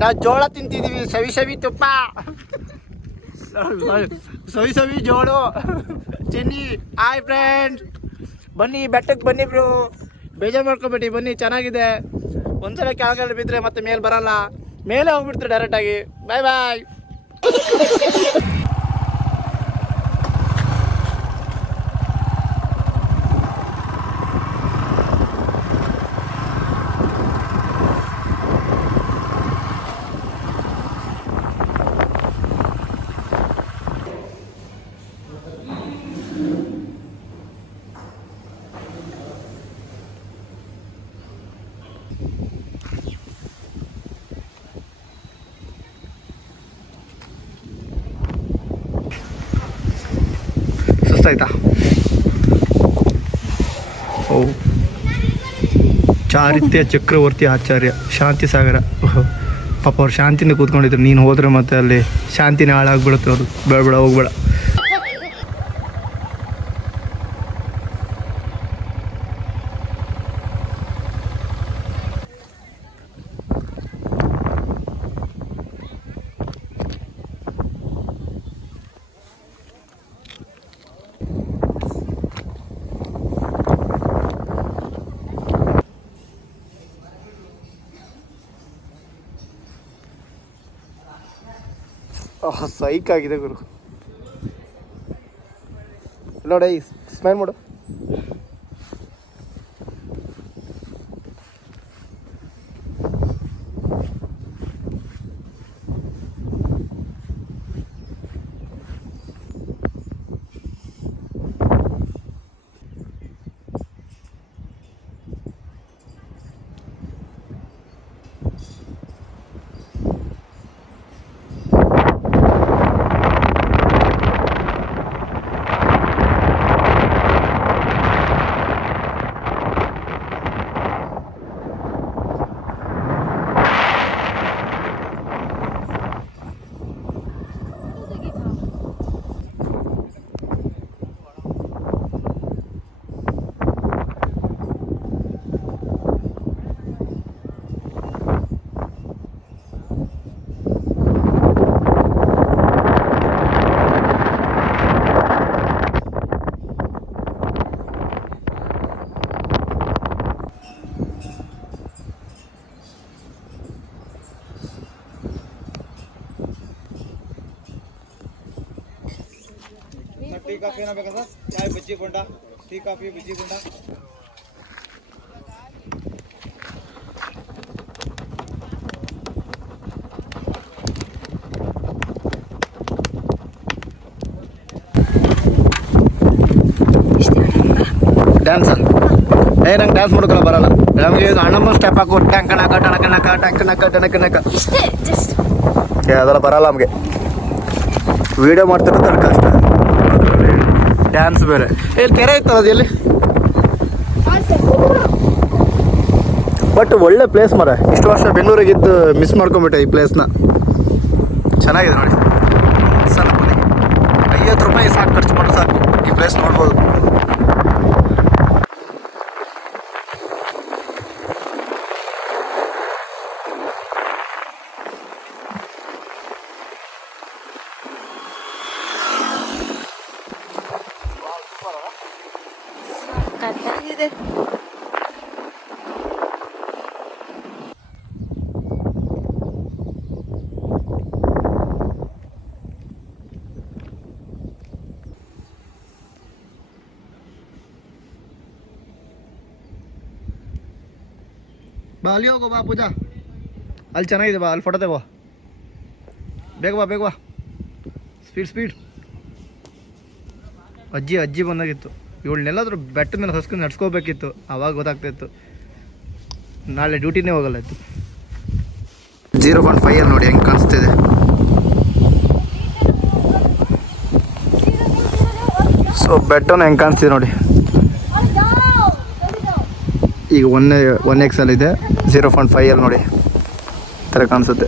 ನಾವು ಜೋಳ ತಿಂತಿದ್ದೀವಿ, ಸವಿ ಸವಿ ತುಪ್ಪ, ಸವಿ ಸವಿ ಜೋಳು ತಿನ್ನಿ. ಹಾಯ್ ಫ್ರೆಂಡ್ಸ್, ಬನ್ನಿ ಬೆಟ್ಟಕ್ಕೆ ಬನ್ನಿ ಬ್ರೋ, ಬೇಜಾರು ಮಾಡ್ಕೊಬೇಡಿ, ಬನ್ನಿ ಚೆನ್ನಾಗಿದೆ. ಒಂದ್ಸಲ ಕೆಳಗಡೆ ಬಿದ್ದರೆ ಮತ್ತೆ ಮೇಲೆ ಬರಲ್ಲ, ಮೇಲೆ ಹೋಗ್ಬಿಡ್ತಾರೆ ಡೈರೆಕ್ಟಾಗಿ. ಬಾಯ್ ಬಾಯ್. ಆಯ್ತಾ? ಓ, ಚಾರಿತ್ಯ ಚಕ್ರವರ್ತಿ ಆಚಾರ್ಯ ಶಾಂತಿ ಸಾಗರ. ಪಾಪ ಅವ್ರು ಶಾಂತಿನ ಕೂತ್ಕೊಂಡಿದ್ರು. ನೀನು ಹೋದ್ರೆ ಮತ್ತೆ ಅಲ್ಲಿ ಶಾಂತಿನೇ ಹಾಳಾಗ್ಬಿಡುತ್ತೆ. ಅವರು ಬೇಡ ಹೋಗ್ಬೇಡ. ಸೈಕ್ ಆಗಿದೆ ಗುರು. ನೋಡಿ ಸ್ಮೈಲ್ ಮಾಡು. ಟೀ ಕಾಫಿ ಏನಾಗಬೇಕಾ ಸರ್? ಚಾಯ್ ಬಜ್ಜಿ ಬೋಂಡ, ಟೀ ಕಾಫಿ ಬಜ್ಜಿ ಬೋಂಡ. ಡ್ಯಾನ್ಸ? ನಂಗೆ ಡ್ಯಾನ್ಸ್ ಮಾಡೋಕ್ಕಲ್ಲ ಬರಲ್ಲ. ನಮಗೆ ಅಣ್ಣಮ್ಮ ಸ್ಟೆಪ್ ಹಾಕೋ ಟ್ಯಾಂಕ್ ನಕ ಟಣಕ ನಕ ಟ್ಯಾಂಕ್ ನಕ ಟಣಕ ನಕ ಅದೆಲ್ಲ ಬರಲ್ಲ ನಮಗೆ. ವಿಡಿಯೋ ಮಾಡ್ತಿರೋದು ಅದು ಕಷ್ಟ, ಡ್ಯಾನ್ಸ್ ಬೇರೆ. ಇಲ್ಲಿ ಕೆರೆ ಇತ್ತು ಅದು ಎಲ್ಲಿ, ಬಟ್ ಒಳ್ಳೆ ಪ್ಲೇಸ್ ಮರ. ಇಷ್ಟು ವರ್ಷ ಬೆಂಗಳೂರಿಗಿದ್ದು ಮಿಸ್ ಮಾಡ್ಕೊಂಬಿಟ್ಟೆ ಈ ಪ್ಲೇಸ್ನ. ಚೆನ್ನಾಗಿದೆ ನೋಡಿ. ಸ್ವಲ್ಪ ₹50 ಸಾಕು, ಖರ್ಚು ಮಾಡಿ ಸಾಕು, ಈ ಪ್ಲೇಸ್ ನೋಡ್ಬೋದು. ಬಾ ಅಲ್ಲಿ ಹೋಗೋ, ಬಾ ಪೂಜಾ, ಅಲ್ಲಿ ಚೆನ್ನಾಗಿದೆ, ಬಾ ಅಲ್ಲಿ ಫೋಟೋ ತೆಗೋ. ಬೇಗ ಬಾ ಬೇಗ ಬಾ, ಸ್ಪೀಡ್. ಅಜ್ಜಿ ಬಂದಾಗಿತ್ತು. ಇವಳನ್ನೆಲ್ಲಾದ್ರೂ ಬೆಟ್ಟದ ಮೇಲೆ ಹೊಸ್ಕೊಂಡು ನಡ್ಸ್ಕೋಬೇಕಿತ್ತು, ಆವಾಗ ಗೊತ್ತಾಗ್ತಾಯಿತ್ತು. ನಾಳೆ ಡ್ಯೂಟಿನೇ ಹೋಗಲ್ಲ ಇತ್ತು. 0.5 ನೋಡಿ ಹೆಂಗೆ ಕಾಣಿಸ್ತಿದೆ. ಸೊ ಬೆಟ್ಟನ ಹೆಂಗೆ ಕಾಣಿಸ್ತಿದೆ ನೋಡಿ. ಈಗ 1XL ಇದೆ, 0.5 ನೋಡಿ ಈ ಥರ ಕಾಣಿಸುತ್ತೆ.